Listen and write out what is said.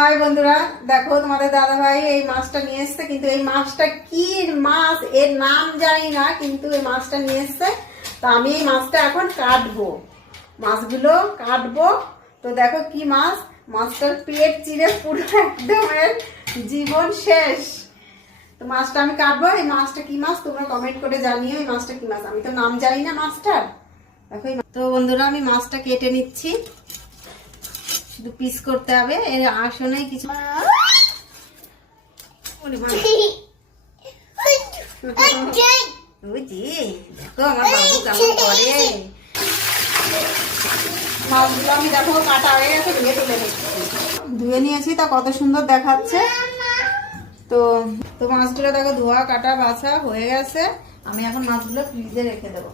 High বন্ধুরা, দেখো তোমাদের দাদা ভাই এই মাছটা নিয়ে এসছে। কিন্তু এই মাছটা কি মাছ এর নাম জানি না, কিন্তু এই মাছটা নিয়ে এসছে। তো আমি এই মাছটা এখন কাটবো, মাছগুলো কাটবো। তো দেখো কি মাছ, মাছটার পেট চিরে পুরো একদম এর জীবন শেষ। তো মাছটা আমি কাটবো। এই মাছটা কি মাছ তোমরা কমেন্ট করে জানিও, এই মাছটা কি মাছ। আমি তো নাম জানি না মাছটার। দেখো তো বন্ধুরা, আমি মাছটা কেটে নিচ্ছি, শুধু পিস করতে হবে, এর আসলে কিছু দেখো আমার বাবু কেমন করে। মাছগুলো আমি দেখো কাটা হয়ে গেছে, ধুয়ে তুলে নিচ্ছি। ধুয়ে নিয়েছি, তা কত সুন্দর দেখাচ্ছে। তো তো মাছগুলো দেখো ধোয়া কাটা বাছা হয়ে গেছে। আমি এখন মাছগুলো ফ্রিজে রেখে দেবো।